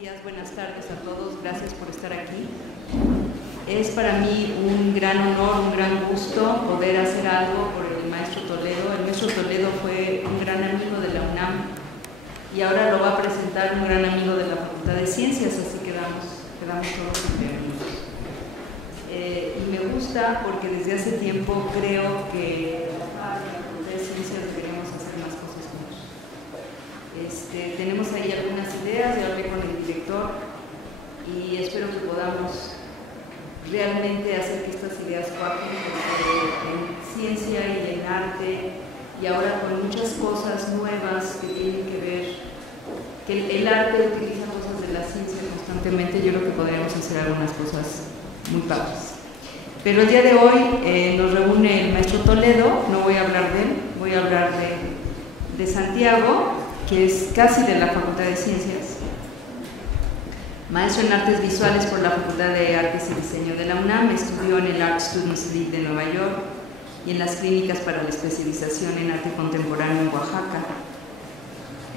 días, buenas tardes a todos, gracias por estar aquí. Es para mí un gran honor, un gran gusto poder hacer algo por el maestro Toledo. El maestro Toledo fue un gran amigo de la UNAM y ahora lo va a presentar un gran amigo de la Facultad de Ciencias, así quedamos todos entre amigos. Y me gusta porque desde hace tiempo creo que la Facultad de Ciencias deberíamos hacer más cosas juntos. Tenemos ahí algunas ideas, ya hablé con el director y espero que podamos realmente hacer que estas ideas cuajen en ciencia y en arte, y ahora con muchas cosas nuevas que tienen que ver, que el arte utiliza cosas de la ciencia constantemente. Yo creo que podríamos hacer algunas cosas muy padres. Pero el día de hoy nos reúne el maestro Toledo. No voy a hablar de él, voy a hablar de Santiago, que es casi de la Facultad de Ciencias, maestro en artes visuales por la Facultad de Artes y Diseño de la UNAM, estudió en el Art Students League de Nueva York y en las clínicas para la especialización en arte contemporáneo en Oaxaca,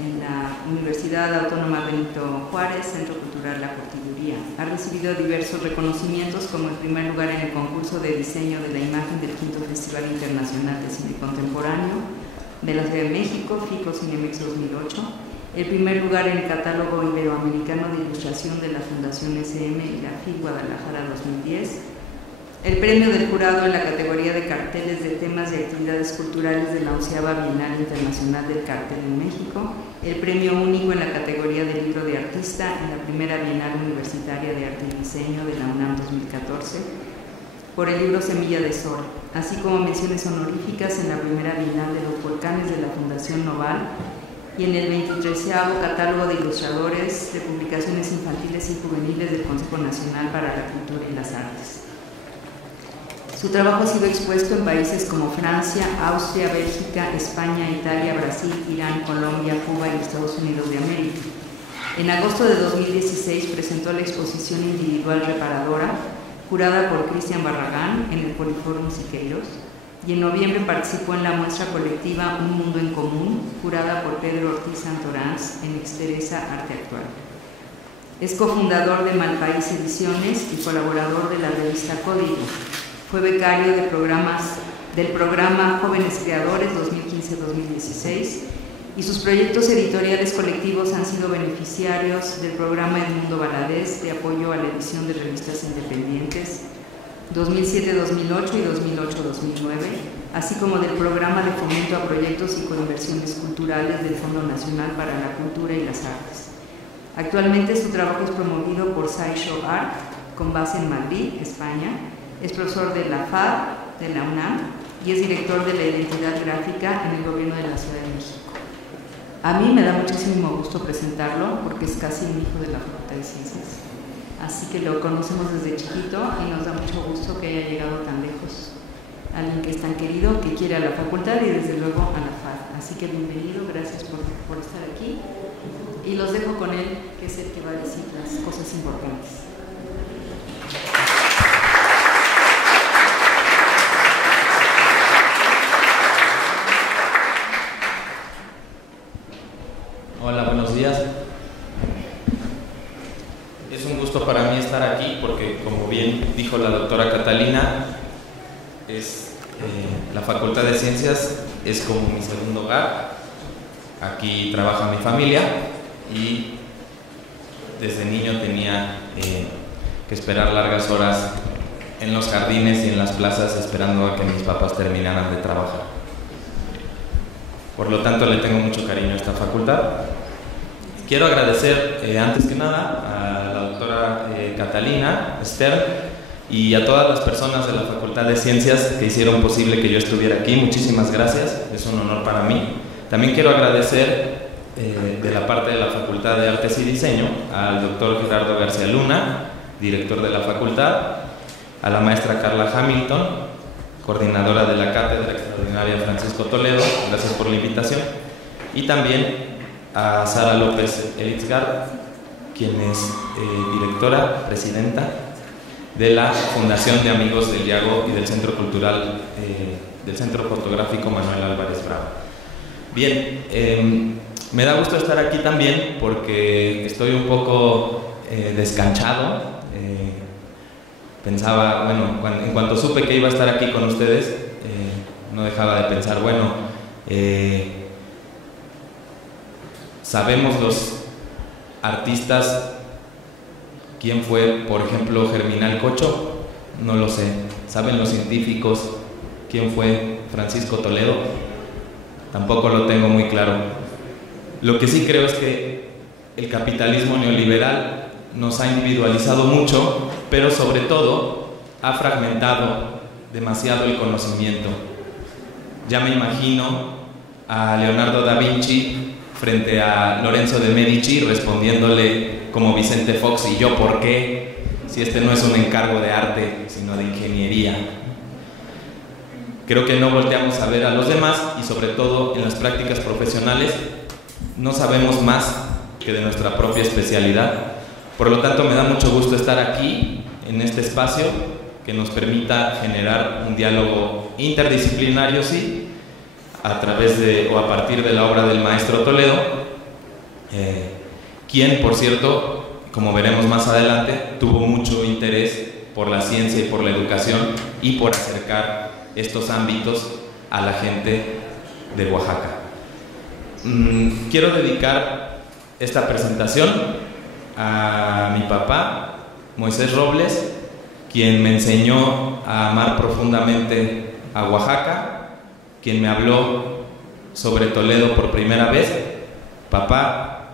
en la Universidad Autónoma Benito Juárez, Centro Cultural La Curtiduría. Ha recibido diversos reconocimientos, como el primer lugar en el concurso de diseño de la imagen del V Festival Internacional de Cine Contemporáneo de la Ciudad de México, FICO Cinemex 2008, el primer lugar en el catálogo iberoamericano de ilustración de la Fundación SM y la FIL Guadalajara 2010, el premio del jurado en la categoría de carteles de temas y actividades culturales de la 11ª Bienal Internacional del Cartel en México, el premio único en la categoría de libro de artista en la primera Bienal Universitaria de Arte y Diseño de la UNAM 2014, por el libro Semilla de Sol, así como menciones honoríficas en la primera Bienal de los Volcanes de la Fundación Noval y en el 23º Catálogo de Ilustradores de Publicaciones Infantiles y Juveniles del Consejo Nacional para la Cultura y las Artes. Su trabajo ha sido expuesto en países como Francia, Austria, Bélgica, España, Italia, Brasil, Irán, Colombia, Cuba y Estados Unidos de América. En agosto de 2016 presentó la exposición individual Reparadora, curada por Cristian Barragán en el Poliforum Siqueiros, y en noviembre participó en la muestra colectiva Un Mundo en Común, curada por Pedro Ortiz Santoranz en Exteresa Arte Actual. Es cofundador de Malpaís Ediciones y colaborador de la revista Código. Fue becario del programa Jóvenes Creadores 2015-2016 y sus proyectos editoriales colectivos han sido beneficiarios del programa Edmundo Valadez de apoyo a la edición de revistas independientes 2007-2008 y 2008-2009, así como del programa de fomento a proyectos y coinversiones culturales del Fondo Nacional para la Cultura y las Artes. Actualmente su trabajo es promovido por SciShow Art, con base en Madrid, España. Es profesor de la FAD, de la UNAM, y es director de la identidad gráfica en el gobierno de la Ciudad de México. A mí me da muchísimo gusto presentarlo porque es casi un hijo de la Facultad de Ciencias. Así que lo conocemos desde chiquito y nos da mucho gusto que haya llegado tan lejos. Alguien que es tan querido, que quiere a la facultad y desde luego a la FAD. Así que bienvenido, gracias por estar aquí. Y los dejo con él, que es el que va a decir las cosas importantes. Hola, buenos días. Es un gusto para mí estar aquí porque, como bien dijo la doctora Catalina, la Facultad de Ciencias es como mi segundo hogar. Aquí trabaja mi familia y desde niño tenía que esperar largas horas en los jardines y en las plazas esperando a que mis papás terminaran de trabajar. Por lo tanto, le tengo mucho cariño a esta facultad. Quiero agradecer, antes que nada, a la doctora Catalina Stern y a todas las personas de la Facultad de Ciencias que hicieron posible que yo estuviera aquí. Muchísimas gracias, es un honor para mí. También quiero agradecer, de la parte de la Facultad de Artes y Diseño, al doctor Gerardo García Luna, director de la facultad, a la maestra Carla Hamilton, coordinadora de la Cátedra Extraordinaria Francisco Toledo, gracias por la invitación, y también a Sara López Elitzgard, quien es directora, presidenta de la Fundación de Amigos del Yago y del Centro Cultural, del Centro Fotográfico Manuel Álvarez Bravo. Bien, Me da gusto estar aquí también porque estoy un poco descanchado. Pensaba, bueno, en cuanto supe que iba a estar aquí con ustedes, no dejaba de pensar, bueno, sabemos los artistas quién fue, por ejemplo, Germinal Cocho, no lo sé. ¿Saben los científicos quién fue Francisco Toledo? Tampoco lo tengo muy claro. Lo que sí creo es que el capitalismo neoliberal nos ha individualizado mucho, pero sobre todo ha fragmentado demasiado el conocimiento. Ya me imagino a Leonardo da Vinci frente a Lorenzo de Medici respondiéndole como Vicente Fox: ¿y yo por qué? Si este no es un encargo de arte, sino de ingeniería. Creo que no volteamos a ver a los demás y sobre todo en las prácticas profesionales no sabemos más que de nuestra propia especialidad. Por lo tanto, me da mucho gusto estar aquí, en este espacio, que nos permita generar un diálogo interdisciplinario, sí, a través de o a partir de la obra del maestro Toledo, quien, por cierto, como veremos más adelante, tuvo mucho interés por la ciencia y por la educación y por acercar estos ámbitos a la gente de Oaxaca. Quiero dedicar esta presentación a mi papá, Moisés Robles, quien me enseñó a amar profundamente a Oaxaca, quien me habló sobre Toledo por primera vez. Papá,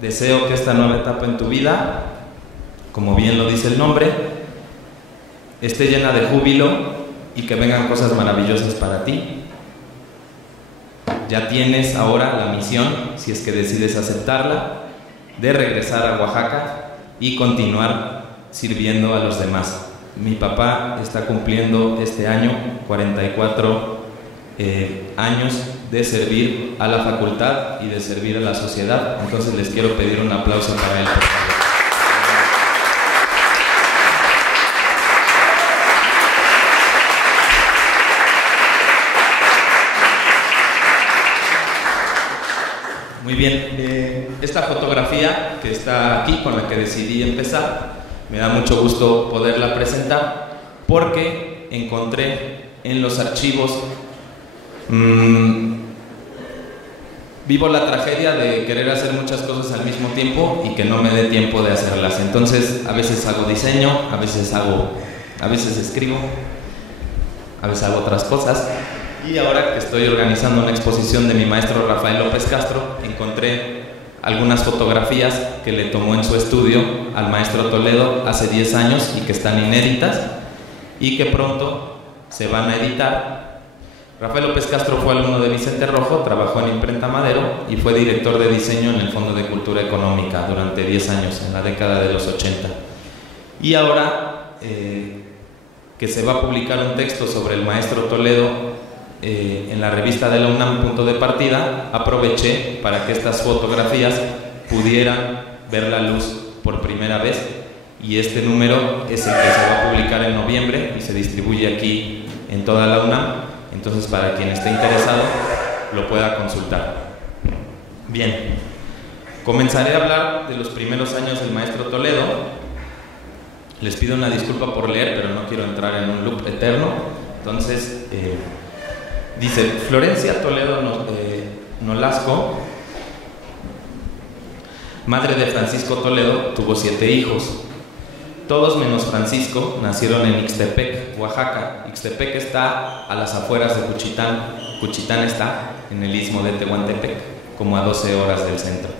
deseo que esta nueva etapa en tu vida, como bien lo dice el nombre, esté llena de júbilo y que vengan cosas maravillosas para ti. Ya tienes ahora la misión, si es que decides aceptarla, de regresar a Oaxaca y continuar sirviendo a los demás. Mi papá está cumpliendo este año 44 años de servir a la facultad y de servir a la sociedad. Entonces les quiero pedir un aplauso para él, por favor. Muy bien, esta fotografía que está aquí, con la que decidí empezar, me da mucho gusto poderla presentar porque encontré en los archivos, vivo la tragedia de querer hacer muchas cosas al mismo tiempo y que no me dé tiempo de hacerlas. Entonces a veces hago diseño, a veces escribo, a veces hago otras cosas. Y ahora que estoy organizando una exposición de mi maestro Rafael López Castro, encontré algunas fotografías que le tomó en su estudio al maestro Toledo hace 10 años y que están inéditas y que pronto se van a editar. Rafael López Castro fue alumno de Vicente Rojo, trabajó en Imprenta Madero y fue director de diseño en el Fondo de Cultura Económica durante 10 años, en la década de los 80. Y ahora que se va a publicar un texto sobre el maestro Toledo en la revista de la UNAM, Punto de Partida, aproveché para que estas fotografías pudieran ver la luz por primera vez, y este número es el que se va a publicar en noviembre y se distribuye aquí en toda la UNAM. Entonces, para quien esté interesado, lo pueda consultar. Bien, comenzaré a hablar de los primeros años del maestro Toledo. Les pido una disculpa por leer, pero no quiero entrar en un loop eterno. Entonces, dice: Florencia Toledo Nolasco, madre de Francisco Toledo, tuvo 7 hijos. Todos menos Francisco nacieron en Ixtepec, Oaxaca. Ixtepec está a las afueras de Juchitán. Juchitán está en el istmo de Tehuantepec, como a 12 horas del centro,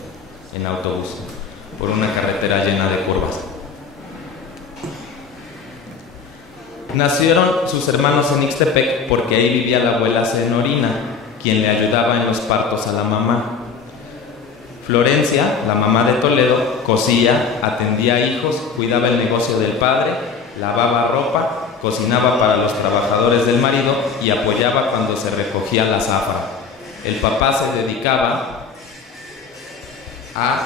en autobús, por una carretera llena de curvas. Nacieron sus hermanos en Ixtepec porque ahí vivía la abuela Senorina, quien le ayudaba en los partos a la mamá. Florencia, la mamá de Toledo, cosía, atendía hijos, cuidaba el negocio del padre, lavaba ropa, cocinaba para los trabajadores del marido y apoyaba cuando se recogía la zafra. El papá se dedicaba a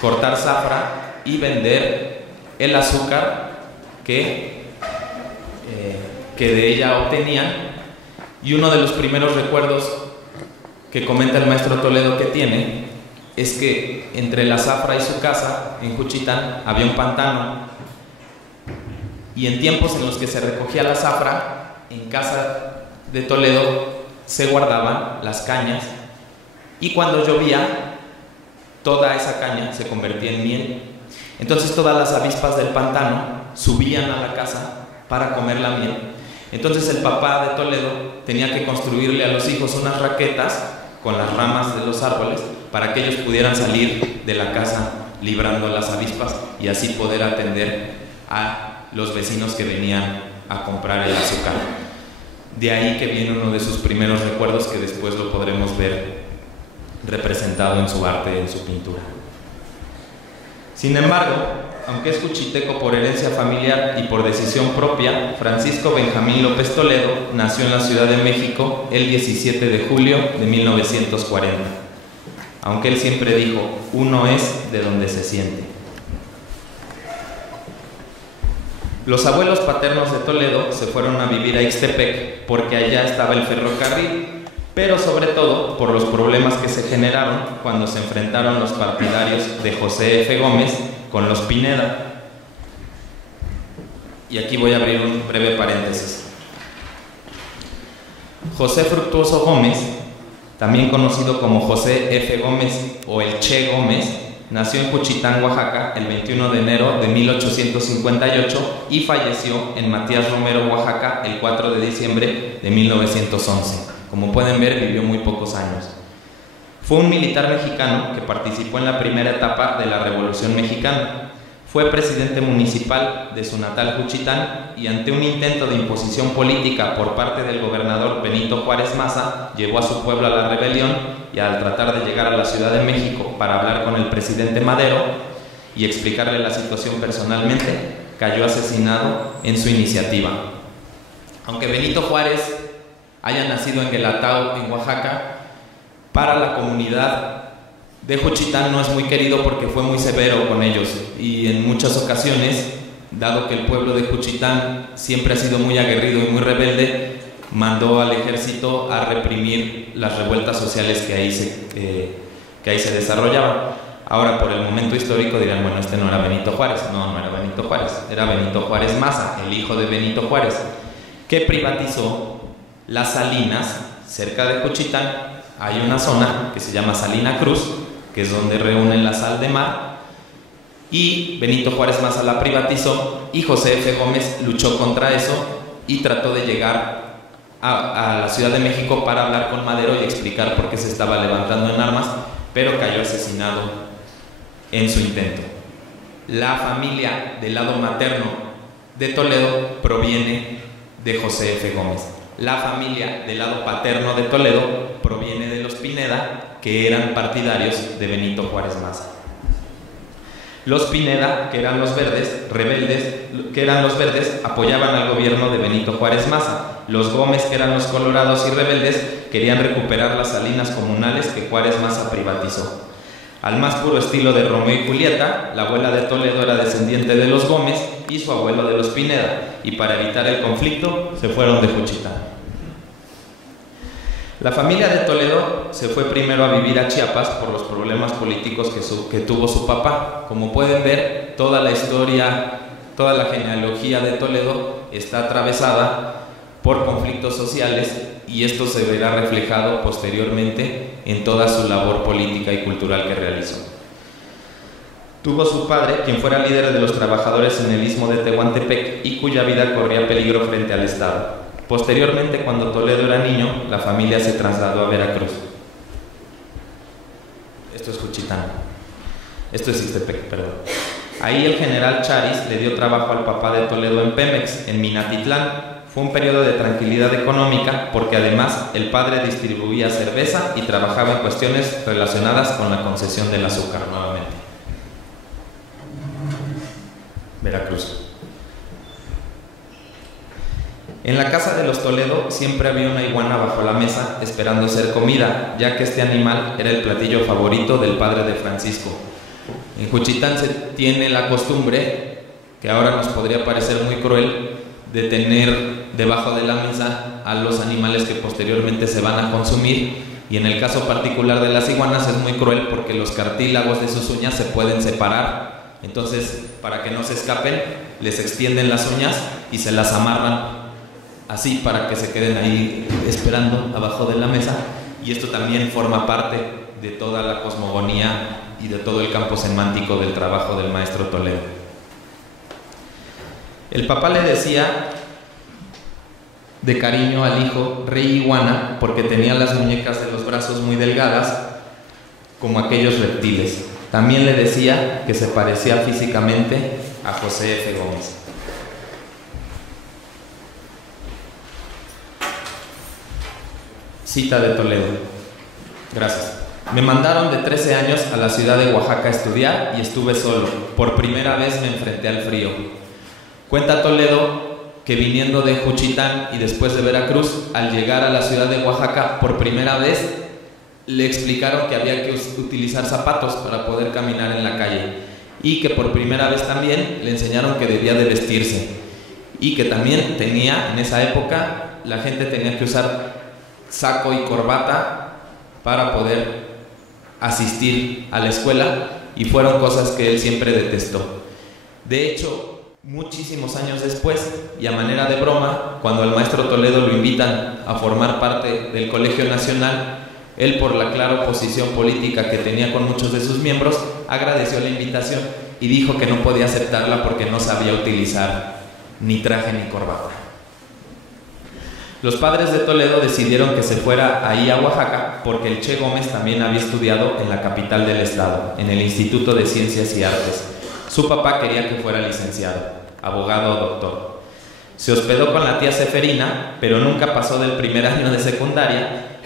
cortar zafra y vender el azúcar que de ella obtenían. Y uno de los primeros recuerdos que comenta el maestro Toledo que tiene es que entre la zafra y su casa, en Juchitán, había un pantano, y en tiempos en los que se recogía la zafra, en casa de Toledo se guardaban las cañas, y cuando llovía, toda esa caña se convertía en miel. Entonces todas las avispas del pantano subían a la casa para comer la miel. Entonces el papá de Toledo tenía que construirle a los hijos unas raquetas con las ramas de los árboles para que ellos pudieran salir de la casa librando las avispas y así poder atender a los vecinos que venían a comprar el azúcar. De ahí que viene uno de sus primeros recuerdos, que después lo podremos ver representado en su arte, en su pintura. Sin embargo, aunque es juchiteco por herencia familiar y por decisión propia, Francisco Benjamín López Toledo nació en la Ciudad de México el 17 de julio de 1940. Aunque él siempre dijo, uno es de donde se siente. Los abuelos paternos de Toledo se fueron a vivir a Ixtepec porque allá estaba el ferrocarril, pero sobre todo por los problemas que se generaron cuando se enfrentaron los partidarios de José F. Gómez con los Pineda. Y aquí voy a abrir un breve paréntesis. José Fructuoso Gómez, también conocido como José F. Gómez o el Che Gómez, nació en Juchitán, Oaxaca, el 21 de enero de 1858 y falleció en Matías Romero, Oaxaca, el 4 de diciembre de 1911. Como pueden ver, vivió muy pocos años. Fue un militar mexicano que participó en la primera etapa de la Revolución Mexicana. Fue presidente municipal de su natal Juchitán y ante un intento de imposición política por parte del gobernador Benito Juárez Maza, llevó a su pueblo a la rebelión y al tratar de llegar a la Ciudad de México para hablar con el presidente Madero y explicarle la situación personalmente, cayó asesinado en su iniciativa. Aunque Benito Juárez haya nacido en Guelatao, en Oaxaca, para la comunidad de Juchitán no es muy querido porque fue muy severo con ellos y en muchas ocasiones, dado que el pueblo de Juchitán siempre ha sido muy aguerrido y muy rebelde, mandó al ejército a reprimir las revueltas sociales que ahí se desarrollaban. Ahora, por el momento histórico dirán, bueno, este no era Benito Juárez. No, no era Benito Juárez, era Benito Juárez Maza, el hijo de Benito Juárez, que privatizó las salinas cerca de Juchitán. Hay una zona que se llama Salina Cruz, que es donde reúnen la sal de mar, y Benito Juárez Maza la privatizó y José F. Gómez luchó contra eso y trató de llegar a la Ciudad de México para hablar con Madero y explicar por qué se estaba levantando en armas, pero cayó asesinado en su intento. La familia del lado materno de Toledo proviene de José F. Gómez. La familia del lado paterno de Toledo proviene de los Pineda, que eran partidarios de Benito Juárez Maza. Los Pineda, que eran los verdes, apoyaban al gobierno de Benito Juárez Maza. Los Gómez, que eran los colorados y rebeldes, querían recuperar las salinas comunales que Juárez Maza privatizó. Al más puro estilo de Romeo y Julieta, la abuela de Toledo era descendiente de los Gómez y su abuelo de los Pineda, y para evitar el conflicto se fueron de Juchitán. La familia de Toledo se fue primero a vivir a Chiapas por los problemas políticos que tuvo su papá. Como pueden ver, toda la historia, toda la genealogía de Toledo está atravesada por conflictos sociales y esto se verá reflejado posteriormente en toda su labor política y cultural que realizó. Tuvo su padre, quien fuera líder de los trabajadores en el istmo de Tehuantepec y cuya vida corría peligro frente al Estado. Posteriormente, cuando Toledo era niño, la familia se trasladó a Veracruz. Esto es Juchitán. Esto es Ixtepec, perdón. Ahí el general Charis le dio trabajo al papá de Toledo en Pemex, en Minatitlán. Fue un periodo de tranquilidad económica porque además el padre distribuía cerveza y trabajaba en cuestiones relacionadas con la concesión del azúcar nuevamente. Veracruz. En la casa de los Toledo siempre había una iguana bajo la mesa esperando ser comida, ya que este animal era el platillo favorito del padre de Francisco. En Juchitán se tiene la costumbre, que ahora nos podría parecer muy cruel, de tener debajo de la mesa a los animales que posteriormente se van a consumir Y en el caso particular de las iguanas es muy cruel porque los cartílagos de sus uñas se pueden separar. Entonces, para que no se escapen, les extienden las uñas y se las amarran así para que se queden ahí esperando abajo de la mesa. Y esto también forma parte de toda la cosmogonía y de todo el campo semántico del trabajo del maestro Toledo. El papá le decía de cariño al hijo Rey Iguana porque tenía las muñecas de los brazos muy delgadas como aquellos reptiles. También le decía que se parecía físicamente a José F. Gómez. Cita de Toledo. Gracias. Me mandaron de 13 años a la ciudad de Oaxaca a estudiar y estuve solo. Por primera vez me enfrenté al frío. Cuenta Toledo que viniendo de Juchitán y después de Veracruz, al llegar a la ciudad de Oaxaca por primera vez, le explicaron que había que utilizar zapatos para poder caminar en la calle y que por primera vez también le enseñaron que debía de vestirse y que también tenía, en esa época, la gente tenía que usar saco y corbata para poder asistir a la escuela y fueron cosas que él siempre detestó. De hecho, muchísimos años después, y a manera de broma, cuando al maestro Toledo lo invitan a formar parte del Colegio Nacional, él, por la clara oposición política que tenía con muchos de sus miembros, agradeció la invitación y dijo que no podía aceptarla porque no sabía utilizar ni traje ni corbata. Los padres de Toledo decidieron que se fuera ahí a Oaxaca porque el Che Gómez también había estudiado en la capital del estado, en el Instituto de Ciencias y Artes. Su papá quería que fuera licenciado, abogado o doctor. Se hospedó con la tía Seferina, pero nunca pasó del primer año de secundaria,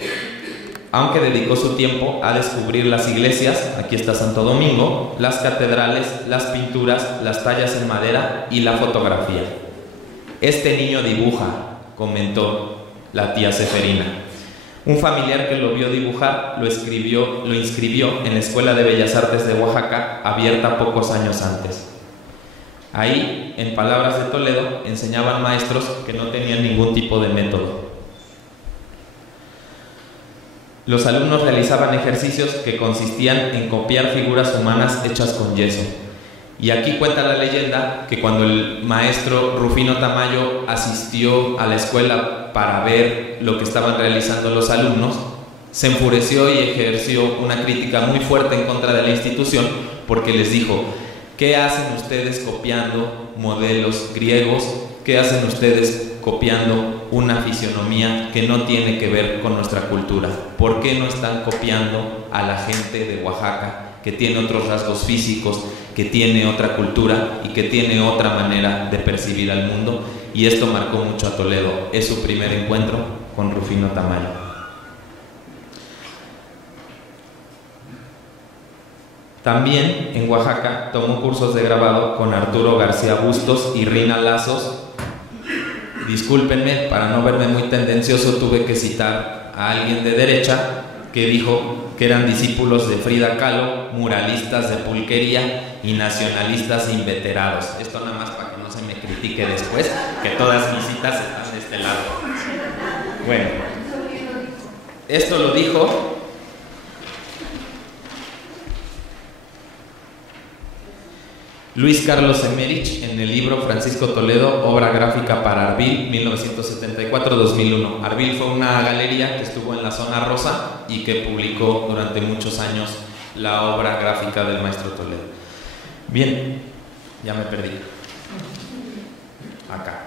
aunque dedicó su tiempo a descubrir las iglesias, aquí está Santo Domingo, las catedrales, las pinturas, las tallas en madera y la fotografía. Este niño dibuja, comentó la tía Seferina. Un familiar que lo vio dibujar lo inscribió en la Escuela de Bellas Artes de Oaxaca, abierta pocos años antes. Ahí, en palabras de Toledo, enseñaban maestros que no tenían ningún tipo de método. Los alumnos realizaban ejercicios que consistían en copiar figuras humanas hechas con yeso. Y aquí cuenta la leyenda que cuando el maestro Rufino Tamayo asistió a la escuela para ver lo que estaban realizando los alumnos, se enfureció y ejerció una crítica muy fuerte en contra de la institución porque les dijo: ¿qué hacen ustedes copiando modelos griegos? ¿Qué hacen ustedes copiando una fisionomía que no tiene que ver con nuestra cultura? ¿Por qué no están copiando a la gente de Oaxaca, que tiene otros rasgos físicos, que tiene otra cultura y que tiene otra manera de percibir al mundo? Y esto marcó mucho a Toledo. Es su primer encuentro con Rufino Tamayo. También en Oaxaca tomó cursos de grabado con Arturo García Bustos y Rina Lazos. Discúlpenme, para no verme muy tendencioso tuve que citar a alguien de derecha que dijo que eran discípulos de Frida Kahlo, muralistas de pulquería y nacionalistas inveterados. Esto nada más para que no se me critique después, que todas mis citas están de este lado. Bueno, esto lo dijo Luis Carlos Emerich en el libro Francisco Toledo, obra gráfica para Arbil, 1974-2001. Arbil fue una galería que estuvo en la zona rosa y que publicó durante muchos años la obra gráfica del maestro Toledo. Bien, ya me perdí. Acá.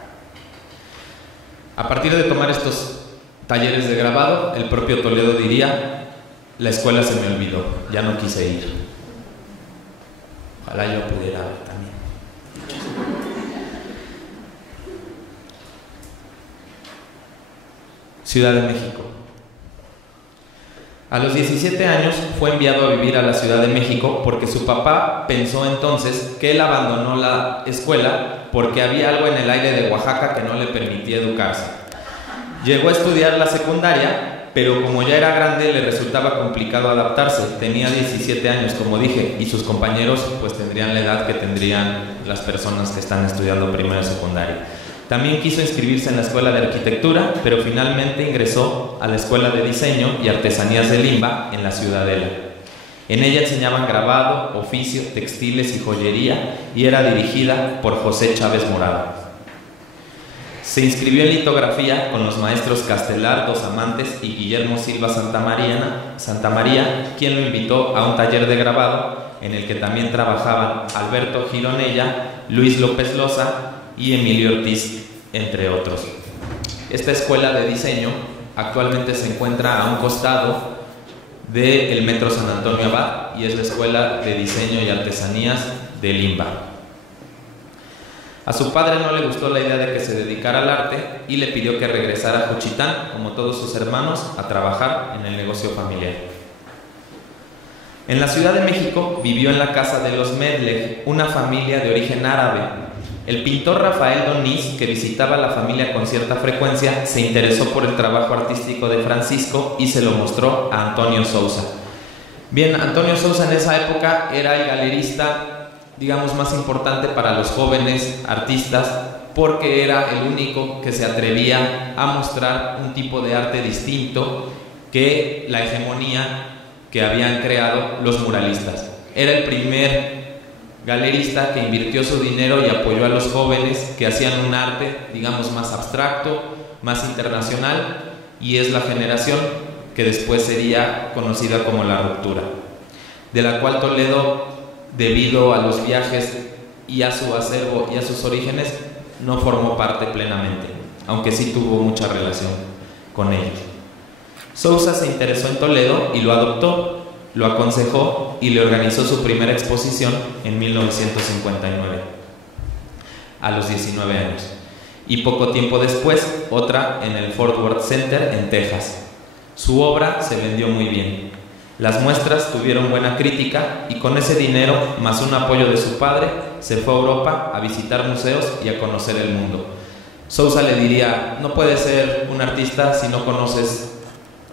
A partir de tomar estos talleres de grabado, el propio Toledo diría: la escuela se me olvidó, ya no quise ir. Ojalá yo pudiera también. Ciudad de México. A los 17 años fue enviado a vivir a la Ciudad de México porque su papá pensó entonces que él abandonó la escuela porque había algo en el aire de Oaxaca que no le permitía educarse. Llegó a estudiar la secundaria, pero como ya era grande le resultaba complicado adaptarse. Tenía 17 años, como dije, y sus compañeros pues tendrían la edad que tendrían las personas que están estudiando primaria y secundaria. También quiso inscribirse en la Escuela de Arquitectura, pero finalmente ingresó a la Escuela de Diseño y Artesanías de Limba en la Ciudadela. En ella enseñaban grabado, oficio, textiles y joyería y era dirigida por José Chávez Morado. Se inscribió en litografía con los maestros Castelar Dos Amantes y Guillermo Silva Santamaría, quien lo invitó a un taller de grabado en el que también trabajaban Alberto Gironella, Luis López Loza y Emilio Ortiz, entre otros. Esta escuela de diseño actualmente se encuentra a un costado del Metro San Antonio Abad y es la Escuela de Diseño y Artesanías de Limba. A su padre no le gustó la idea de que se dedicara al arte y le pidió que regresara a Juchitán, como todos sus hermanos, a trabajar en el negocio familiar. En la Ciudad de México vivió en la casa de los Medleg, una familia de origen árabe. El pintor Rafael Doniz, que visitaba la familia con cierta frecuencia, se interesó por el trabajo artístico de Francisco y se lo mostró a Antonio Sousa. Bien, Antonio Sousa en esa época era el galerista, digamos, más importante para los jóvenes artistas, porque era el único que se atrevía a mostrar un tipo de arte distinto que la hegemonía que habían creado los muralistas. Era el primer galerista que invirtió su dinero y apoyó a los jóvenes que hacían un arte, digamos, más abstracto, más internacional, y es la generación que después sería conocida como la Ruptura, de la cual Toledo, debido a los viajes y a su acervo y a sus orígenes, no formó parte plenamente, aunque sí tuvo mucha relación con ellos. Sousa se interesó en Toledo y lo adoptó, lo aconsejó y le organizó su primera exposición en 1959, a los 19 años, y poco tiempo después otra en el Fort Worth Center en Texas. Su obra se vendió muy bien. Las muestras tuvieron buena crítica y con ese dinero, más un apoyo de su padre, se fue a Europa a visitar museos y a conocer el mundo. Sousa le diría: no puedes ser un artista si no conoces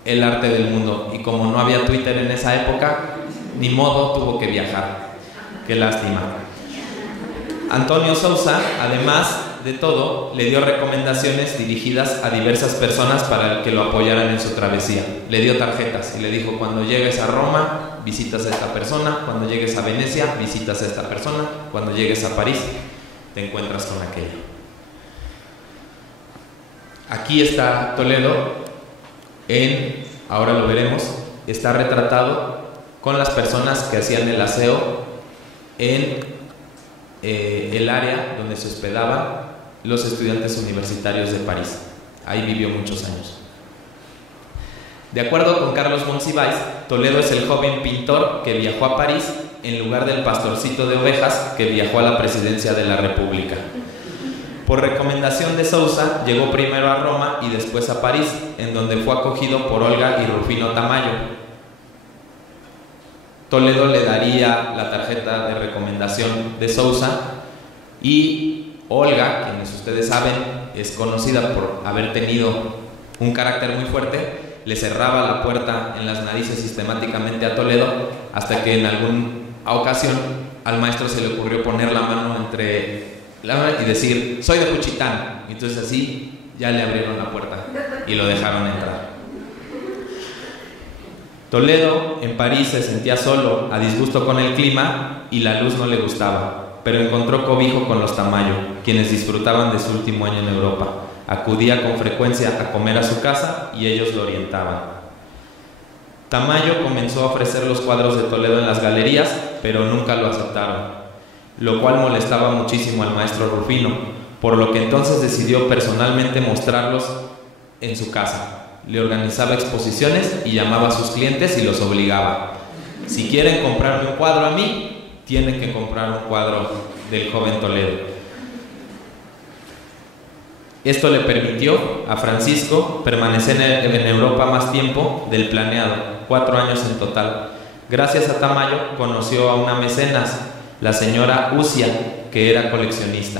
el arte del mundo, y como no había Twitter en esa época, ni modo, tuvo que viajar. Qué lástima. Antonio Sousa, además de todo, le dio recomendaciones dirigidas a diversas personas para que lo apoyaran en su travesía. Le dio tarjetas y le dijo: cuando llegues a Roma, visitas a esta persona; cuando llegues a Venecia, visitas a esta persona; cuando llegues a París, te encuentras con aquello. Aquí está Toledo, ahora lo veremos, está retratado con las personas que hacían el aseo en el área donde se hospedaban los estudiantes universitarios de París. Ahí vivió muchos años. De acuerdo con Carlos Monsiváis, Toledo es el joven pintor que viajó a París en lugar del pastorcito de ovejas que viajó a la presidencia de la República. Por recomendación de Sousa, llegó primero a Roma y después a París, en donde fue acogido por Olga y Rufino Tamayo. Toledo le daría la tarjeta de recomendación de Sousa y Olga, quienes ustedes saben, es conocida por haber tenido un carácter muy fuerte, le cerraba la puerta en las narices sistemáticamente a Toledo, hasta que en alguna ocasión al maestro se le ocurrió poner la mano entre y decir: soy de Juchitán. Entonces así ya le abrieron la puerta y lo dejaron entrar. Toledo en París se sentía solo, a disgusto con el clima y la luz no le gustaba, pero encontró cobijo con los Tamayo, quienes disfrutaban de su último año en Europa. Acudía con frecuencia a comer a su casa y ellos lo orientaban. Tamayo comenzó a ofrecer los cuadros de Toledo en las galerías, pero nunca lo aceptaron, lo cual molestaba muchísimo al maestro Rufino, por lo que entonces decidió personalmente mostrarlos en su casa. Le organizaba exposiciones y llamaba a sus clientes y los obligaba: si quieren comprarme un cuadro a mí, tienen que comprar un cuadro del joven Toledo. Esto le permitió a Francisco permanecer en Europa más tiempo del planeado, 4 años en total. Gracias a Tamayo conoció a una mecenas, la señora Ucia, que era coleccionista.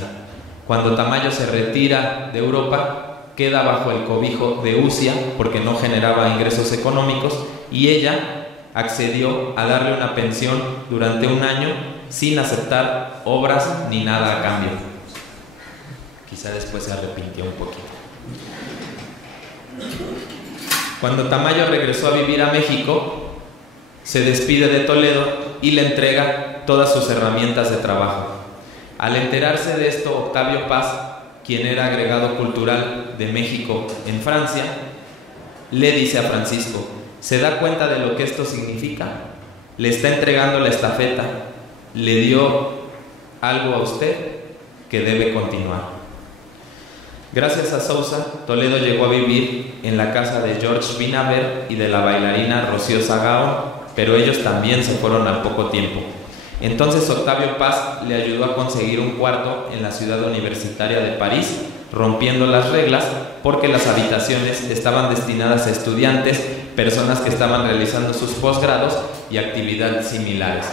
Cuando Tamayo se retira de Europa, queda bajo el cobijo de Ucia porque no generaba ingresos económicos, y ella accedió a darle una pensión durante un año sin aceptar obras ni nada a cambio. Quizá después se arrepintió un poquito. Cuando Tamayo regresó a vivir a México, se despide de Toledo y le entrega todas sus herramientas de trabajo. Al enterarse de esto, Octavio Paz, quien era agregado cultural de México en Francia, le dice a Francisco: ¿se da cuenta de lo que esto significa? Le está entregando la estafeta, le dio algo a usted que debe continuar. Gracias a Sousa, Toledo llegó a vivir en la casa de George Vinaver y de la bailarina Rocío Sagaón, pero ellos también se fueron al poco tiempo. Entonces Octavio Paz le ayudó a conseguir un cuarto en la ciudad universitaria de París, rompiendo las reglas porque las habitaciones estaban destinadas a estudiantes, personas que estaban realizando sus posgrados y actividades similares.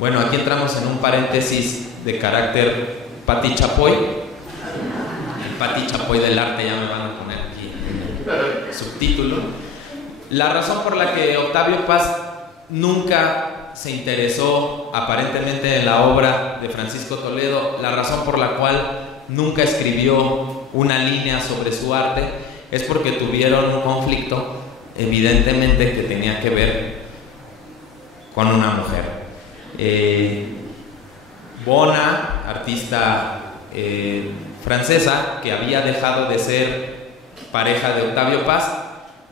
Bueno, aquí entramos en un paréntesis de carácter Pati Chapoy. El Pati Chapoy del arte, ya me van a poner aquí el subtítulo. La razón por la que Octavio Paz nunca se interesó aparentemente en la obra de Francisco Toledo, la razón por la cual nunca escribió una línea sobre su arte, es porque tuvieron un conflicto evidentemente que tenía que ver con una mujer. Bona, artista francesa, que había dejado de ser pareja de Octavio Paz,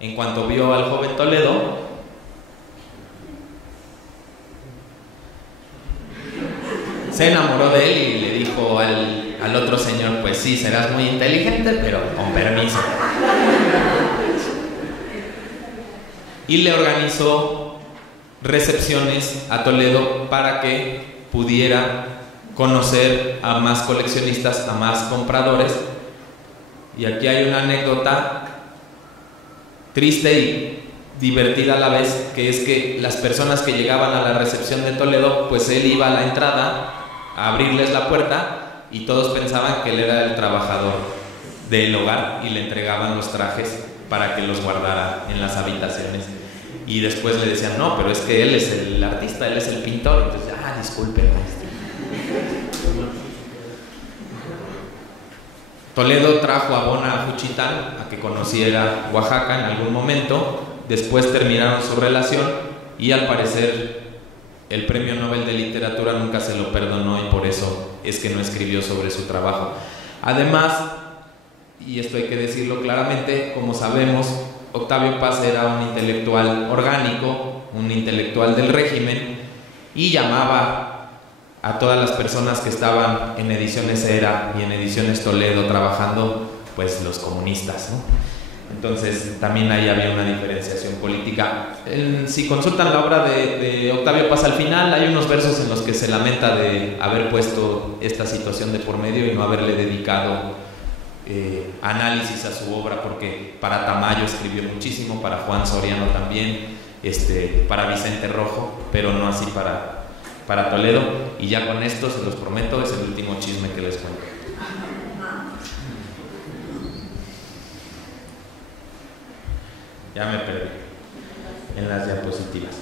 en cuanto vio al joven Toledo, se enamoró de él y le dijo al otro señor: pues sí, serás muy inteligente, pero con permiso. Y le organizó recepciones a Toledo para que pudiera conocer a más coleccionistas, a más compradores. Y aquí hay una anécdota triste y divertida a la vez, que es que las personas que llegaban a la recepción de Toledo, pues él iba a la entrada a abrirles la puerta y todos pensaban que él era el trabajador del hogar y le entregaban los trajes para que los guardara en las habitaciones. Y después le decían: no, pero es que él es el artista, él es el pintor. Entonces, disculpe, maestro. Toledo trajo a Bona a Juchitán a que conociera Oaxaca en algún momento. Después terminaron su relación y al parecer el Premio Nobel de Literatura nunca se lo perdonó, y por eso es que no escribió sobre su trabajo. Además, y esto hay que decirlo claramente, como sabemos, Octavio Paz era un intelectual orgánico, un intelectual del régimen, y llamaba a todas las personas que estaban en Ediciones Era y en Ediciones Toledo trabajando, pues los comunistas, ¿no? Entonces también ahí había una diferenciación política. Si consultan la obra de Octavio Paz, al final hay unos versos en los que se lamenta de haber puesto esta situación de por medio y no haberle dedicado análisis a su obra, porque para Tamayo escribió muchísimo, para Juan Soriano también, para Vicente Rojo, pero no así para Toledo. Y ya con esto, se los prometo, es el último chisme que les cuento. Ya me perdí en las diapositivas.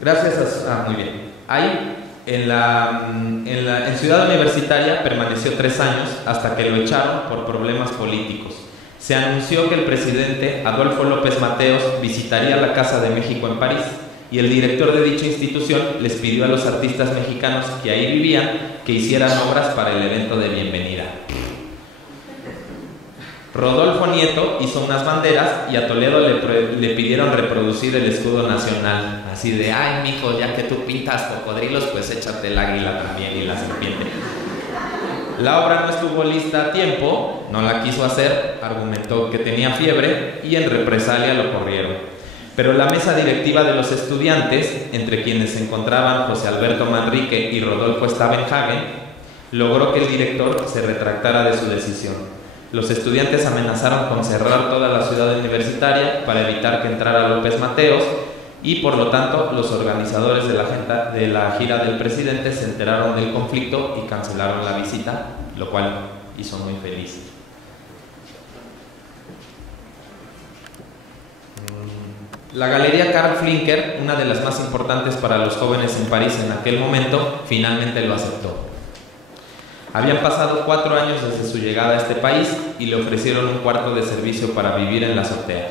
Gracias a... muy bien. Ahí, en Ciudad Universitaria permaneció 3 años hasta que lo echaron por problemas políticos. Se anunció que el presidente Adolfo López Mateos visitaría la Casa de México en París, y el director de dicha institución les pidió a los artistas mexicanos que ahí vivían que hicieran obras para el evento de bienvenida. Rodolfo Nieto hizo unas banderas y a Toledo le pidieron reproducir el escudo nacional, así de: ay, mijo, ya que tú pintas cocodrilos, pues échate el águila también y la serpiente. La obra no estuvo lista a tiempo, no la quiso hacer, argumentó que tenía fiebre y en represalia lo corrieron. Pero la mesa directiva de los estudiantes, entre quienes se encontraban José Alberto Manrique y Rodolfo Stavenhagen, logró que el director se retractara de su decisión. Los estudiantes amenazaron con cerrar toda la ciudad universitaria para evitar que entrara López Mateos, y por lo tanto los organizadores de la gira del presidente se enteraron del conflicto y cancelaron la visita, lo cual hizo muy feliz. La Galería Carl Flinker, una de las más importantes para los jóvenes en París en aquel momento, finalmente lo aceptó. Habían pasado 4 años desde su llegada a este país y le ofrecieron un cuarto de servicio para vivir en la azotea.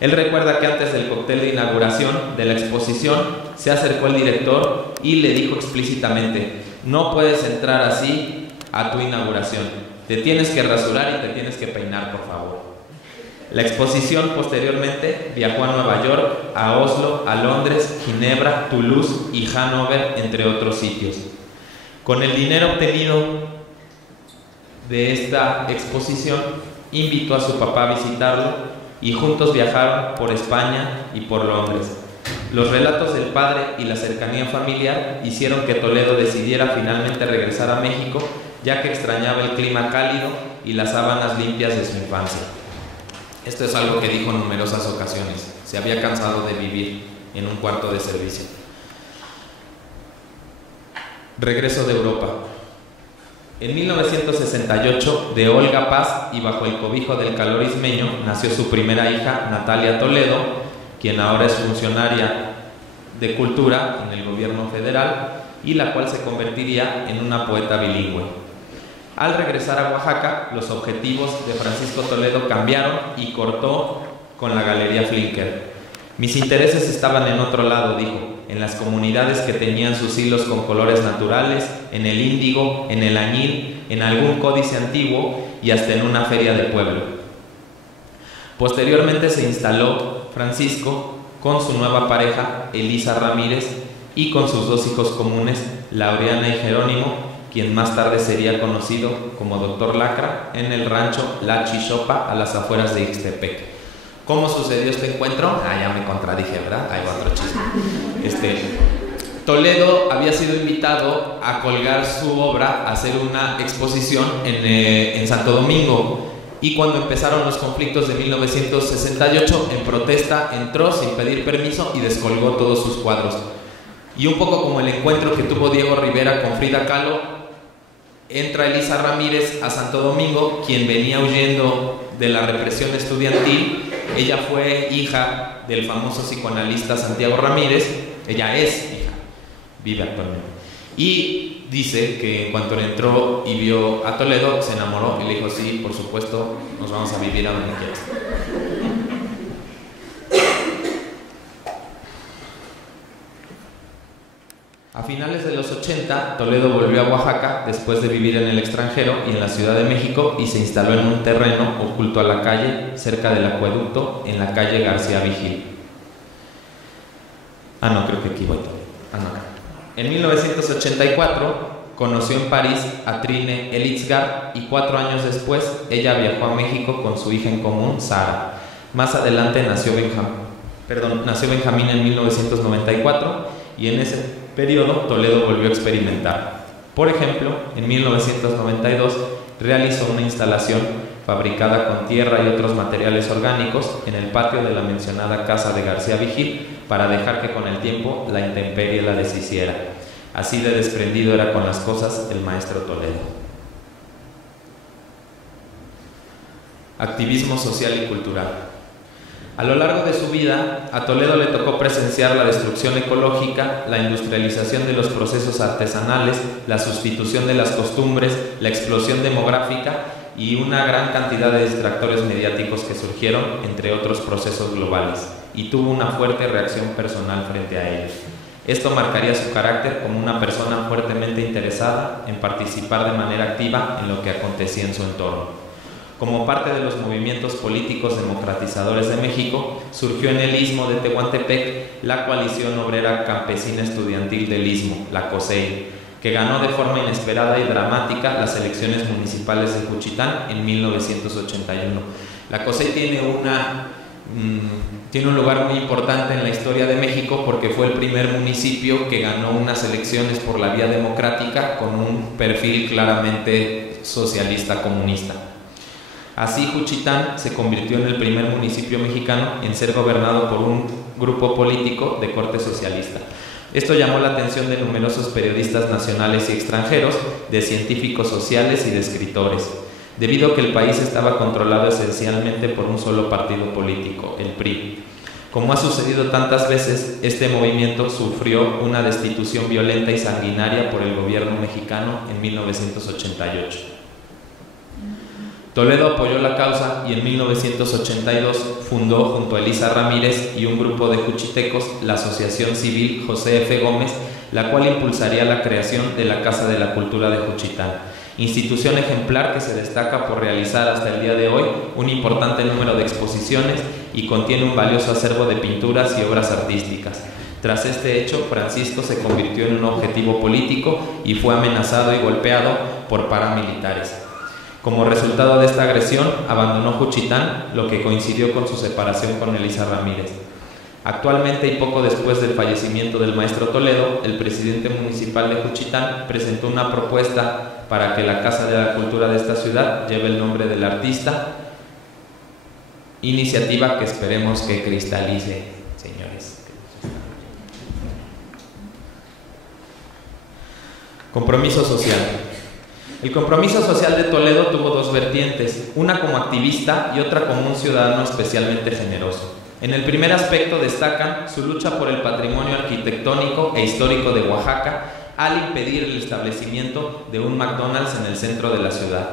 Él recuerda que antes del cóctel de inauguración de la exposición se acercó el director y le dijo explícitamente: no puedes entrar así a tu inauguración, te tienes que rasurar y te tienes que peinar, por favor. La exposición posteriormente viajó a Nueva York, a Oslo, a Londres, Ginebra, Toulouse y Hannover, entre otros sitios. Con el dinero obtenido de esta exposición, invitó a su papá a visitarlo y juntos viajaron por España y por Londres. Los relatos del padre y la cercanía familiar hicieron que Toledo decidiera finalmente regresar a México, ya que extrañaba el clima cálido y las sábanas limpias de su infancia. Esto es algo que dijo en numerosas ocasiones. Se había cansado de vivir en un cuarto de servicio. Regreso de Europa. En 1968, de Olga Paz y bajo el cobijo del calor ismeño, nació su primera hija, Natalia Toledo, quien ahora es funcionaria de cultura en el gobierno federal y la cual se convertiría en una poeta bilingüe. Al regresar a Oaxaca, los objetivos de Francisco Toledo cambiaron y cortó con la Galería Flinker. Mis intereses estaban en otro lado, dijo, en las comunidades que tenían sus hilos con colores naturales, en el índigo, en el añil, en algún códice antiguo y hasta en una feria de pueblo. Posteriormente se instaló Francisco con su nueva pareja, Elisa Ramírez, y con sus 2 hijos comunes, Laureana y Jerónimo, quien más tarde sería conocido como Dr. Lacra, en el rancho La Chichopa, a las afueras de Ixtepec. ¿Cómo sucedió este encuentro? Ya me contradije, ¿verdad? Ahí va otro chisme. Toledo había sido invitado a colgar su obra, a hacer una exposición en Santo Domingo, y cuando empezaron los conflictos de 1968, en protesta entró sin pedir permiso y descolgó todos sus cuadros. Y un poco como el encuentro que tuvo Diego Rivera con Frida Kahlo, entra Elisa Ramírez a Santo Domingo, quien venía huyendo de la represión estudiantil. Ella fue hija del famoso psicoanalista Santiago Ramírez. Ella es hija, vive actualmente. Y dice que en cuanto entró y vio a Toledo, se enamoró y le dijo: sí, por supuesto, nos vamos a vivir a donde quieras. A finales de los 80, Toledo volvió a Oaxaca después de vivir en el extranjero y en la Ciudad de México, y se instaló en un terreno oculto a la calle, cerca del acueducto, en la calle García Vigil. Creo que aquí voy. En 1984 conoció en París a Trine Elitzgar y 4 años después ella viajó a México con su hija en común, Sara. Más adelante nació Benjamín en 1994, y en ese periodo Toledo volvió a experimentar. Por ejemplo, en 1992 realizó una instalación fabricada con tierra y otros materiales orgánicos en el patio de la mencionada casa de García Vigil, para dejar que con el tiempo la intemperie la deshiciera. Así de desprendido era con las cosas el maestro Toledo. Activismo social y cultural. A lo largo de su vida, a Toledo le tocó presenciar la destrucción ecológica, la industrialización de los procesos artesanales, la sustitución de las costumbres, la explosión demográfica y una gran cantidad de distractores mediáticos que surgieron, entre otros procesos globales, y tuvo una fuerte reacción personal frente a ellos. Esto marcaría su carácter como una persona fuertemente interesada en participar de manera activa en lo que acontecía en su entorno. Como parte de los movimientos políticos democratizadores de México, surgió en el Istmo de Tehuantepec la Coalición Obrera Campesina Estudiantil del Istmo, la COSEI, que ganó de forma inesperada y dramática las elecciones municipales de Juchitán en 1981. La COSEI tiene un lugar muy importante en la historia de México porque fue el primer municipio que ganó unas elecciones por la vía democrática con un perfil claramente socialista comunista. Así, Juchitán se convirtió en el primer municipio mexicano en ser gobernado por un grupo político de corte socialista. Esto llamó la atención de numerosos periodistas nacionales y extranjeros, de científicos sociales y de escritores, debido a que el país estaba controlado esencialmente por un solo partido político, el PRI. Como ha sucedido tantas veces, este movimiento sufrió una destitución violenta y sanguinaria por el gobierno mexicano en 1988. Toledo apoyó la causa y en 1982 fundó junto a Elisa Ramírez y un grupo de juchitecos la Asociación Civil José F. Gómez, la cual impulsaría la creación de la Casa de la Cultura de Juchitán, institución ejemplar que se destaca por realizar hasta el día de hoy un importante número de exposiciones y contiene un valioso acervo de pinturas y obras artísticas. Tras este hecho, Francisco se convirtió en un objetivo político y fue amenazado y golpeado por paramilitares. Como resultado de esta agresión, abandonó Juchitán, lo que coincidió con su separación con Elisa Ramírez. Actualmente y poco después del fallecimiento del maestro Toledo, el presidente municipal de Juchitán presentó una propuesta para que la Casa de la Cultura de esta ciudad lleve el nombre del artista, iniciativa que esperemos que cristalice, señores. Compromiso social. El compromiso social de Toledo tuvo dos vertientes, una como activista y otra como un ciudadano especialmente generoso. En el primer aspecto destacan su lucha por el patrimonio arquitectónico e histórico de Oaxaca al impedir el establecimiento de un McDonald's en el centro de la ciudad.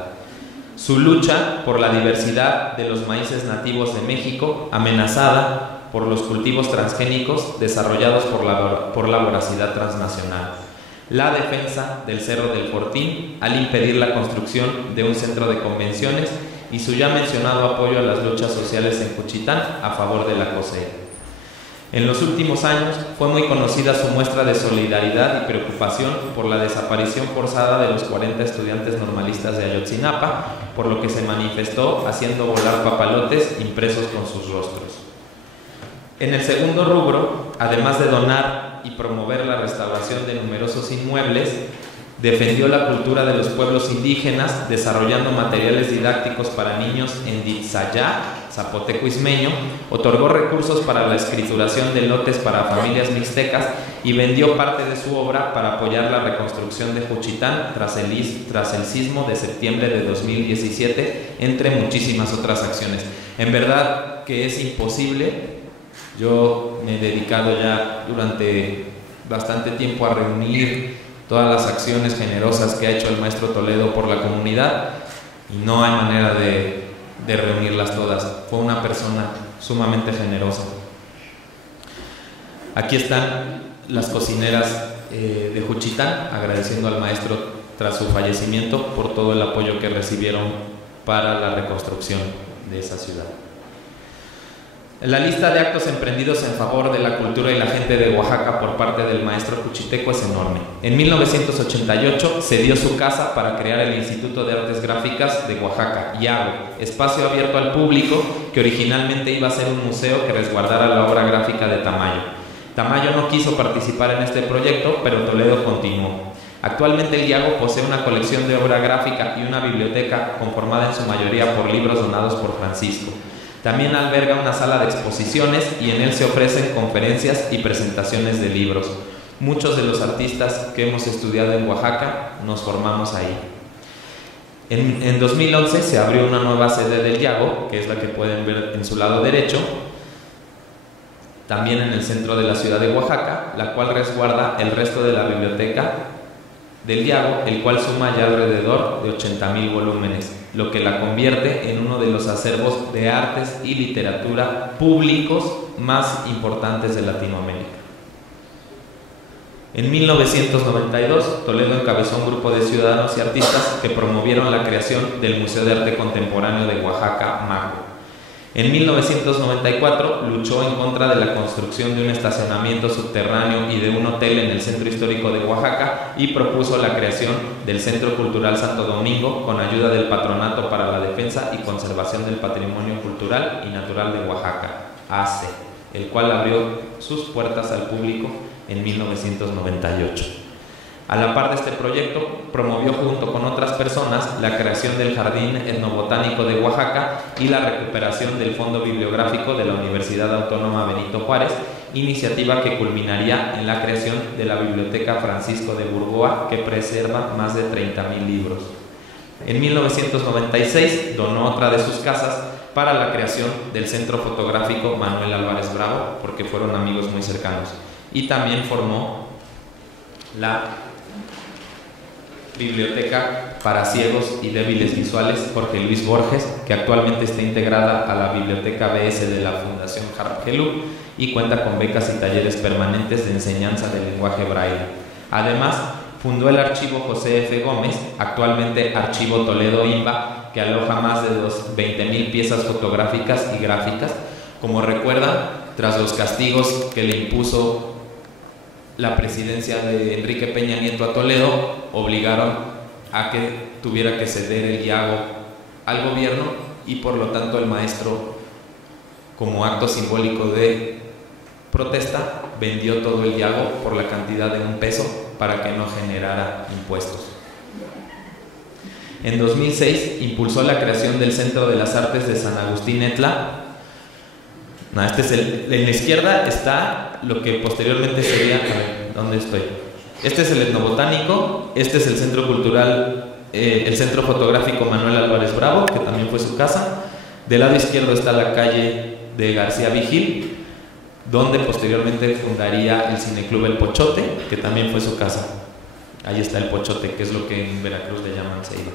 Su lucha por la diversidad de los maíces nativos de México, amenazada por los cultivos transgénicos desarrollados por la voracidad transnacional. La defensa del Cerro del Fortín al impedir la construcción de un centro de convenciones y su ya mencionado apoyo a las luchas sociales en Juchitán a favor de la COSEA. En los últimos años fue muy conocida su muestra de solidaridad y preocupación por la desaparición forzada de los 40 estudiantes normalistas de Ayotzinapa, por lo que se manifestó haciendo volar papalotes impresos con sus rostros. En el segundo rubro, además de donar y promover la restauración de numerosos inmuebles, defendió la cultura de los pueblos indígenas, desarrollando materiales didácticos para niños en Ditzayá, zapoteco ismeño, otorgó recursos para la escrituración de lotes para familias mixtecas y vendió parte de su obra para apoyar la reconstrucción de Juchitán tras el sismo de septiembre de 2017, entre muchísimas otras acciones. En verdad que es imposible. Yo me he dedicado ya durante bastante tiempo a reunir todas las acciones generosas que ha hecho el maestro Toledo por la comunidad y no hay manera de reunirlas todas. Fue una persona sumamente generosa. Aquí están las cocineras de Juchitán, agradeciendo al maestro tras su fallecimiento por todo el apoyo que recibieron para la reconstrucción de esa ciudad. La lista de actos emprendidos en favor de la cultura y la gente de Oaxaca por parte del maestro juchiteco es enorme. En 1988 cedió su casa para crear el Instituto de Artes Gráficas de Oaxaca, IAGO, espacio abierto al público que originalmente iba a ser un museo que resguardara la obra gráfica de Tamayo. Tamayo no quiso participar en este proyecto, pero Toledo continuó. Actualmente el IAGO posee una colección de obra gráfica y una biblioteca conformada en su mayoría por libros donados por Francisco. También alberga una sala de exposiciones y en él se ofrecen conferencias y presentaciones de libros. Muchos de los artistas que hemos estudiado en Oaxaca nos formamos ahí. En 2011 se abrió una nueva sede del IAGO, que es la que pueden ver en su lado derecho, también en el centro de la ciudad de Oaxaca, la cual resguarda el resto de la biblioteca del IAGO, el cual suma ya alrededor de 80,000 volúmenes, lo que la convierte en uno de los acervos de artes y literatura públicos más importantes de Latinoamérica. En 1992, Toledo encabezó un grupo de ciudadanos y artistas que promovieron la creación del Museo de Arte Contemporáneo de Oaxaca, MACO. En 1994 luchó en contra de la construcción de un estacionamiento subterráneo y de un hotel en el centro histórico de Oaxaca y propuso la creación del Centro Cultural Santo Domingo con ayuda del Patronato para la Defensa y Conservación del Patrimonio Cultural y Natural de Oaxaca, ACE, el cual abrió sus puertas al público en 1998. A la par de este proyecto, promovió junto con otras personas la creación del Jardín Etnobotánico de Oaxaca y la recuperación del Fondo Bibliográfico de la Universidad Autónoma Benito Juárez, iniciativa que culminaría en la creación de la Biblioteca Francisco de Burgoa, que preserva más de 30,000 libros. En 1996 donó otra de sus casas para la creación del Centro Fotográfico Manuel Álvarez Bravo, porque fueron amigos muy cercanos. Y también formó la Biblioteca para Ciegos y Débiles Visuales Jorge Luis Borges, que actualmente está integrada a la Biblioteca BS de la Fundación Harp Helú y cuenta con becas y talleres permanentes de enseñanza del lenguaje braille. Además, fundó el Archivo José F. Gómez, actualmente Archivo Toledo IMBA, que aloja más de 20,000 piezas fotográficas y gráficas. Como recuerdan, tras los castigos que le impuso la presidencia de Enrique Peña Nieto a Toledo, obligaron a que tuviera que ceder el Yago al gobierno y por lo tanto el maestro, como acto simbólico de protesta, vendió todo el Yago por la cantidad de $1 para que no generara impuestos. En 2006 impulsó la creación del Centro de las Artes de San Agustín Etla. En la izquierda está lo que posteriormente sería, ¿dónde estoy? Este es el etnobotánico, este es el centro cultural, el Centro Fotográfico Manuel Álvarez Bravo, que también fue su casa. Del lado izquierdo está la calle de García Vigil, donde posteriormente fundaría el Cineclub El Pochote, que también fue su casa. Ahí está el Pochote, que es lo que en Veracruz le llaman ceiba.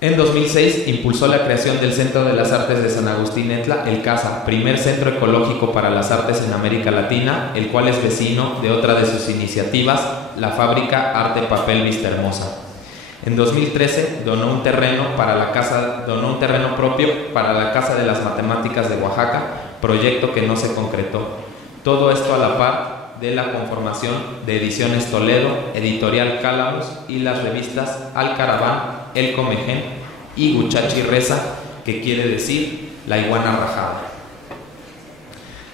En 2006 impulsó la creación del Centro de las Artes de San Agustín Etla, el CASA, primer centro ecológico para las artes en América Latina, el cual es vecino de otra de sus iniciativas, la fábrica Arte Papel Vistahermosa. En 2013 donó un terreno propio para la Casa de las Matemáticas de Oaxaca, proyecto que no se concretó. Todo esto a la par de la conformación de Ediciones Toledo, Editorial Cálamos y las revistas Alcaraván, El Comején y Guchachi Reza, que quiere decir la iguana rajada.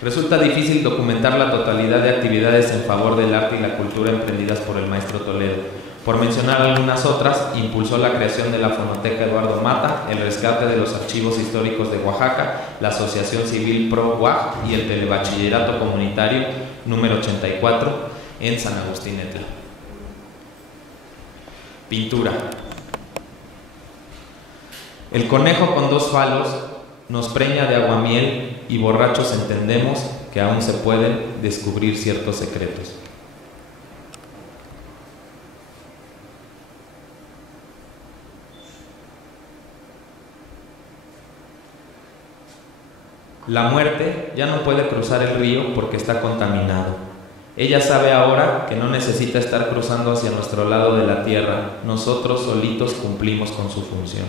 Resulta difícil documentar la totalidad de actividades en favor del arte y la cultura emprendidas por el maestro Toledo. Por mencionar algunas otras, impulsó la creación de la Fonoteca Eduardo Mata, el rescate de los archivos históricos de Oaxaca, la Asociación Civil Pro Oax y el Telebachillerato Comunitario número 84 en San Agustín Etla. Pintura. El conejo con 2 falos nos preña de aguamiel y borrachos entendemos que aún se pueden descubrir ciertos secretos. La muerte ya no puede cruzar el río porque está contaminado. Ella sabe ahora que no necesita estar cruzando hacia nuestro lado de la tierra. Nosotros solitos cumplimos con su función.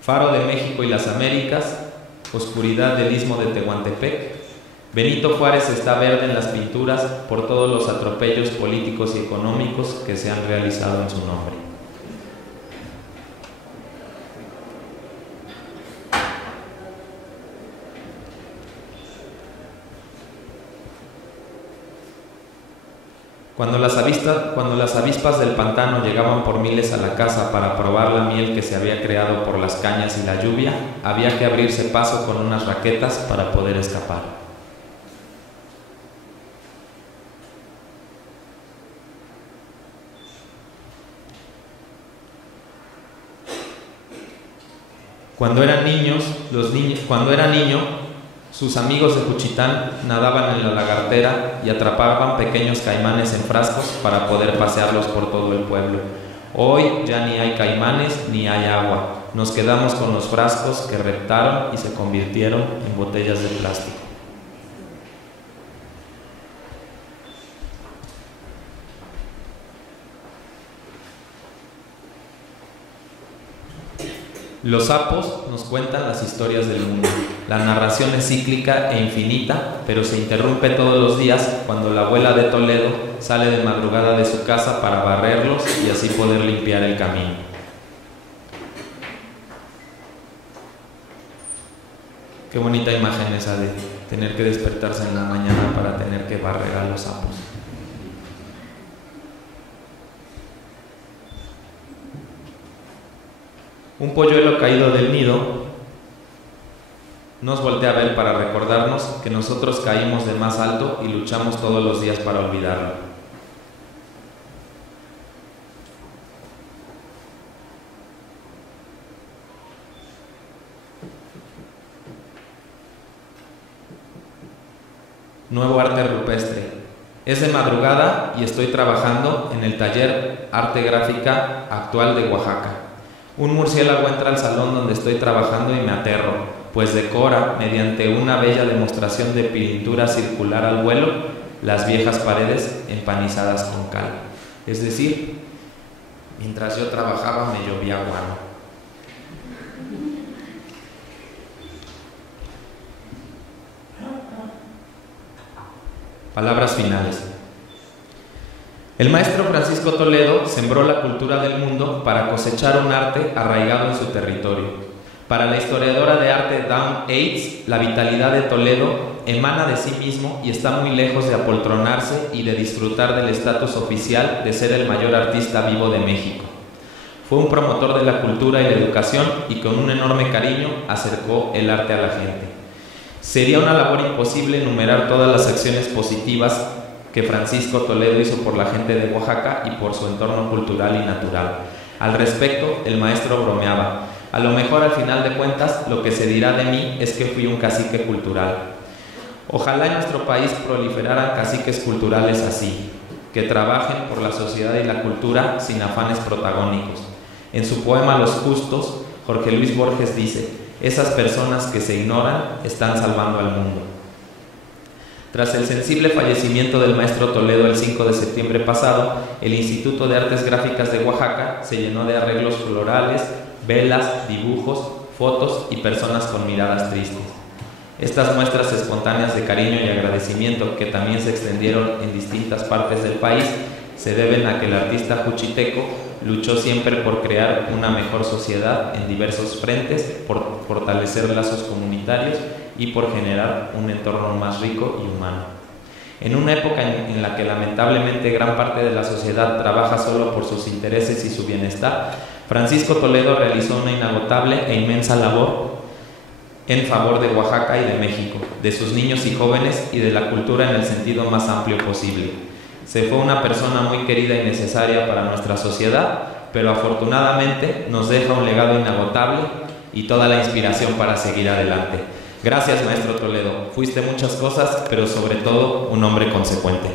Faro de México y las Américas, oscuridad del Istmo de Tehuantepec. Benito Juárez está verde en las pinturas por todos los atropellos políticos y económicos que se han realizado en su nombre. Cuando las avispas del pantano llegaban por miles a la casa para probar la miel que se había creado por las cañas y la lluvia, había que abrirse paso con unas raquetas para poder escapar. Cuando era niño, sus amigos de Juchitán nadaban en la lagartera y atrapaban pequeños caimanes en frascos para poder pasearlos por todo el pueblo. Hoy ya ni hay caimanes ni hay agua. Nos quedamos con los frascos que reptaron y se convirtieron en botellas de plástico. Los sapos nos cuentan las historias del mundo. La narración es cíclica e infinita, pero se interrumpe todos los días cuando la abuela de Toledo sale de madrugada de su casa para barrerlos y así poder limpiar el camino. Qué bonita imagen esa de tener que despertarse en la mañana para tener que barrer a los sapos. Un polluelo caído del nido Nos voltea a ver para recordarnos que nosotros caímos de más alto y luchamos todos los días para olvidarlo. Nuevo arte rupestre. Es de madrugada y estoy trabajando en el taller Arte Gráfica Actual de Oaxaca. Un murciélago entra al salón donde estoy trabajando y me aterro, pues decora, mediante una bella demostración de pintura circular al vuelo, las viejas paredes empanizadas con cal. Es decir, mientras yo trabajaba me llovía guano. Palabras finales. El maestro Francisco Toledo sembró la cultura del mundo para cosechar un arte arraigado en su territorio. Para la historiadora de arte Dawn Yates, la vitalidad de Toledo emana de sí mismo y está muy lejos de apoltronarse y de disfrutar del estatus oficial de ser el mayor artista vivo de México. Fue un promotor de la cultura y la educación y con un enorme cariño acercó el arte a la gente. Sería una labor imposible enumerar todas las acciones positivas que Francisco Toledo hizo por la gente de Oaxaca y por su entorno cultural y natural. Al respecto, el maestro bromeaba: a lo mejor al final de cuentas lo que se dirá de mí es que fui un cacique cultural. Ojalá en nuestro país proliferaran caciques culturales así, que trabajen por la sociedad y la cultura sin afanes protagónicos. En su poema Los Justos, Jorge Luis Borges dice: esas personas que se ignoran están salvando al mundo. Tras el sensible fallecimiento del maestro Toledo el 5 de septiembre pasado, el Instituto de Artes Gráficas de Oaxaca se llenó de arreglos florales, velas, dibujos, fotos y personas con miradas tristes. Estas muestras espontáneas de cariño y agradecimiento, que también se extendieron en distintas partes del país, se deben a que el artista juchiteco luchó siempre por crear una mejor sociedad en diversos frentes, por fortalecer lazos comunitarios y por generar un entorno más rico y humano. En una época en la que lamentablemente gran parte de la sociedad trabaja solo por sus intereses y su bienestar, Francisco Toledo realizó una inagotable e inmensa labor en favor de Oaxaca y de México, de sus niños y jóvenes y de la cultura en el sentido más amplio posible. Se fue una persona muy querida y necesaria para nuestra sociedad, pero afortunadamente nos deja un legado inagotable y toda la inspiración para seguir adelante. Gracias, maestro Toledo. Fuiste muchas cosas, pero sobre todo un hombre consecuente.